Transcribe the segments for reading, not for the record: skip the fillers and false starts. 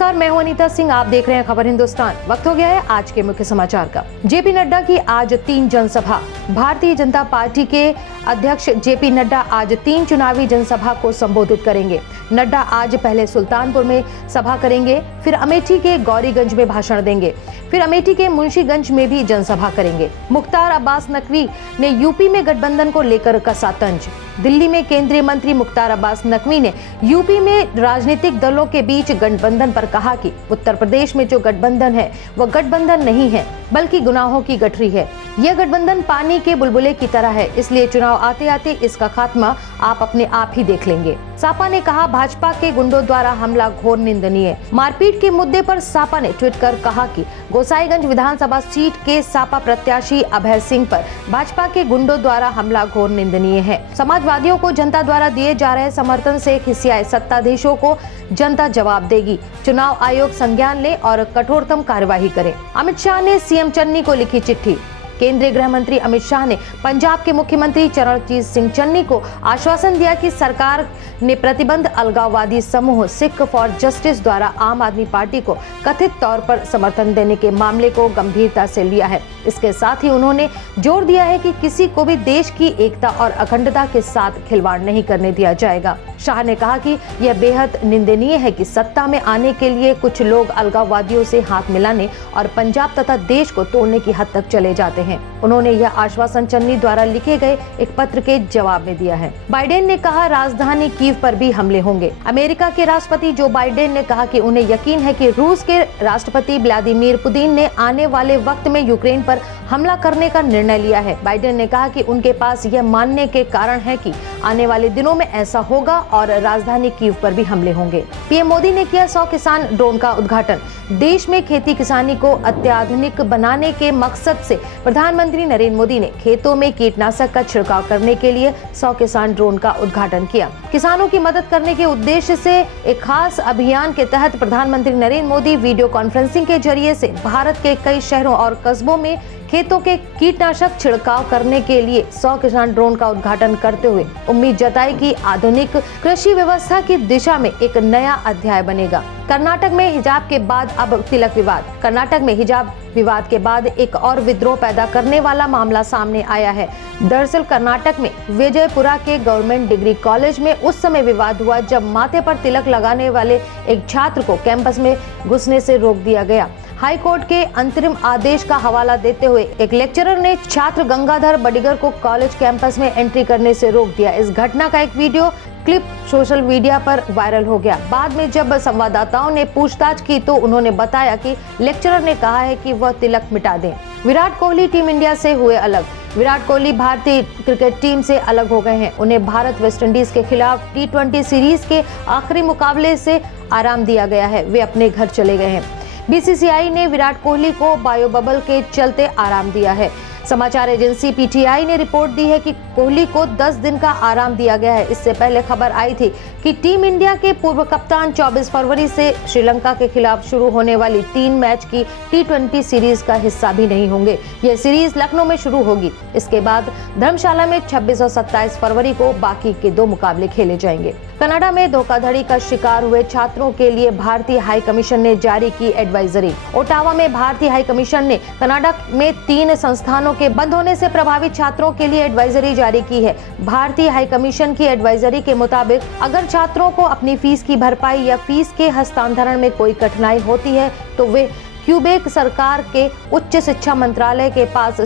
नमस्कार, मैं हूं अनीता सिंह। आप देख रहे हैं खबर हिंदुस्तान। वक्त हो गया है आज के मुख्य समाचार का। जेपी नड्डा की आज 3 जनसभा। भारतीय जनता पार्टी के अध्यक्ष जेपी नड्डा आज 3 चुनावी जनसभा को संबोधित करेंगे। नड्डा आज पहले सुल्तानपुर में सभा करेंगे, फिर अमेठी के गौरीगंज में भाषण देंगे, फिर अमेठी के मुंशीगंज में भी जनसभा करेंगे। मुख्तार अब्बास नकवी ने यूपी में गठबंधन को लेकर कसा तंज। दिल्ली में केंद्रीय मंत्री मुख्तार अब्बास नकवी ने यूपी में राजनीतिक दलों के बीच गठबंधन पर कहा कि उत्तर प्रदेश में जो गठबंधन है वह गठबंधन नहीं है, बल्कि गुनाहों की गठरी है। यह गठबंधन पानी के बुलबुले की तरह है, इसलिए चुनाव आते आते इसका खात्मा आप अपने आप ही देख लेंगे। सापा ने कहा, भाजपा के गुंडों द्वारा हमला घोर निंदनीय। मारपीट के मुद्दे पर सापा ने ट्वीट कर कहा कि गोसाईगंज विधानसभा सीट के सापा प्रत्याशी अभय सिंह पर भाजपा के गुंडों द्वारा हमला घोर निंदनीय है। समाजवादियों को जनता द्वारा दिए जा रहे समर्थन से खिसियाए सत्ताधीशों को जनता जवाब देगी। चुनाव आयोग संज्ञान ले और कठोरतम कार्यवाही करे। अमित शाह ने सीएम चन्नी को लिखी चिट्ठी। केंद्रीय गृह मंत्री अमित शाह ने पंजाब के मुख्यमंत्री चरणजीत सिंह चन्नी को आश्वासन दिया कि सरकार ने प्रतिबंध अलगाववादी समूह सिख फॉर जस्टिस द्वारा आम आदमी पार्टी को कथित तौर पर समर्थन देने के मामले को गंभीरता से लिया है। इसके साथ ही उन्होंने जोर दिया है कि किसी को भी देश की एकता और अखंडता के साथ खिलवाड़ नहीं करने दिया जाएगा। शाह ने कहा कि यह बेहद निंदनीय है कि सत्ता में आने के लिए कुछ लोग अलगाववादियों से हाथ मिलाने और पंजाब तथा देश को तोड़ने की हद तक चले जाते हैं। उन्होंने यह आश्वासन चन्नी द्वारा लिखे गए एक पत्र के जवाब में दिया है। बाइडेन ने कहा, राजधानी कीव पर भी हमले होंगे। अमेरिका के राष्ट्रपति जो बाइडेन ने कहा कि उन्हें यकीन है कि रूस के राष्ट्रपति व्लादिमीर पुतिन ने आने वाले वक्त में यूक्रेन पर हमला करने का निर्णय लिया है। बाइडेन ने कहा कि उनके पास यह मानने के कारण है कि आने वाले दिनों में ऐसा होगा और राजधानी कीव पर भी हमले होंगे। पीएम मोदी ने किया 100 किसान ड्रोन का उद्घाटन। देश में खेती किसानी को अत्याधुनिक बनाने के मकसद से प्रधानमंत्री नरेंद्र मोदी ने खेतों में कीटनाशक का छिड़काव करने के लिए 100 किसान ड्रोन का उद्घाटन किया। किसानों की मदद करने के उद्देश्य से एक खास अभियान के तहत प्रधानमंत्री नरेंद्र मोदी वीडियो कॉन्फ्रेंसिंग के जरिए से भारत के कई शहरों और कस्बों में खेतों के कीटनाशक छिड़काव करने के लिए 100 किसान ड्रोन का उद्घाटन करते हुए उम्मीद जताई कि आधुनिक कृषि व्यवस्था की दिशा में एक नया अध्याय बनेगा। कर्नाटक में हिजाब के बाद अब तिलक विवाद। कर्नाटक में हिजाब विवाद के बाद एक और विद्रोह पैदा करने वाला मामला सामने आया है। दरअसल कर्नाटक में विजयपुरा के गवर्नमेंट डिग्री कॉलेज में उस समय विवाद हुआ जब माथे पर तिलक लगाने वाले एक छात्र को कैंपस में घुसने से रोक दिया गया। हाई कोर्ट के अंतरिम आदेश का हवाला देते हुए एक लेक्चरर ने छात्र गंगाधर बडिगर को कॉलेज कैंपस में एंट्री करने से रोक दिया। इस घटना का एक वीडियो क्लिप सोशल मीडिया पर वायरल हो गया। बाद में जब संवाददाताओं ने पूछताछ की तो उन्होंने बताया कि लेक्चरर ने कहा है कि वह तिलक मिटा दें। विराट कोहली टीम इंडिया से हुए अलग। विराट कोहली भारतीय क्रिकेट टीम से अलग हो गए हैं। उन्हें भारत वेस्टइंडीज के खिलाफ T20 सीरीज के आखिरी मुकाबले से आराम दिया गया है। वे अपने घर चले गए हैं। बीसीसीआई ने विराट कोहली को बायो बबल के चलते आराम दिया है। समाचार एजेंसी पीटीआई ने रिपोर्ट दी है कि कोहली को 10 दिन का आराम दिया गया है। इससे पहले खबर आई थी कि टीम इंडिया के पूर्व कप्तान 24 फरवरी से श्रीलंका के खिलाफ शुरू होने वाली 3 मैच की T20 सीरीज का हिस्सा भी नहीं होंगे। यह सीरीज लखनऊ में शुरू होगी। इसके बाद धर्मशाला में 26 और 27 फरवरी को बाकी के 2 मुकाबले खेले जाएंगे। कनाडा में धोखाधड़ी का शिकार हुए छात्रों के लिए भारतीय हाई कमीशन ने जारी की एडवाइजरी। ओटावा में भारतीय हाई कमीशन ने कनाडा में 3 संस्थानों के बंद होने से प्रभावित छात्रों के लिए एडवाइजरी जारी की है। भारतीय हाई कमीशन की एडवाइजरी के मुताबिक अगर छात्रों को अपनी फीस की भरपाई या फीस के हस्तांतरण में कोई कठिनाई होती है तो वे क्यूबेक सरकार के उच्च शिक्षा मंत्रालय के पास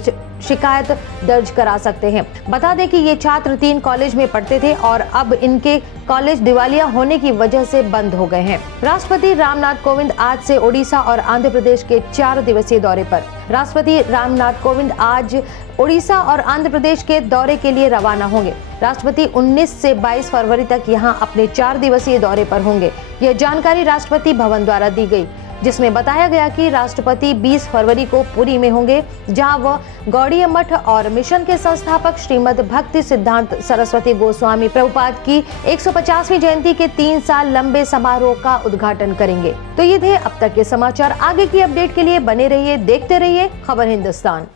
शिकायत दर्ज करा सकते हैं। बता दें कि ये छात्र 3 कॉलेज में पढ़ते थे और अब इनके कॉलेज दिवालिया होने की वजह से बंद हो गए हैं। राष्ट्रपति रामनाथ कोविंद आज से ओडिशा और आंध्र प्रदेश के 4 दिवसीय दौरे पर। राष्ट्रपति रामनाथ कोविंद आज ओडिशा और आंध्र प्रदेश के दौरे के लिए रवाना होंगे। राष्ट्रपति 19 से 22 फरवरी तक यहां अपने 4 दिवसीय दौरे पर होंगे। यह जानकारी राष्ट्रपति भवन द्वारा दी गई, जिसमें बताया गया कि राष्ट्रपति 20 फरवरी को पुरी में होंगे, जहां वह गौड़ीय मठ और मिशन के संस्थापक श्रीमद भक्ति सिद्धांत सरस्वती गोस्वामी प्रभुपाद की 150वीं जयंती के 3 साल लंबे समारोह का उद्घाटन करेंगे। तो ये थे अब तक के समाचार। आगे की अपडेट के लिए बने रहिए, देखते रहिए खबर हिंदुस्तान।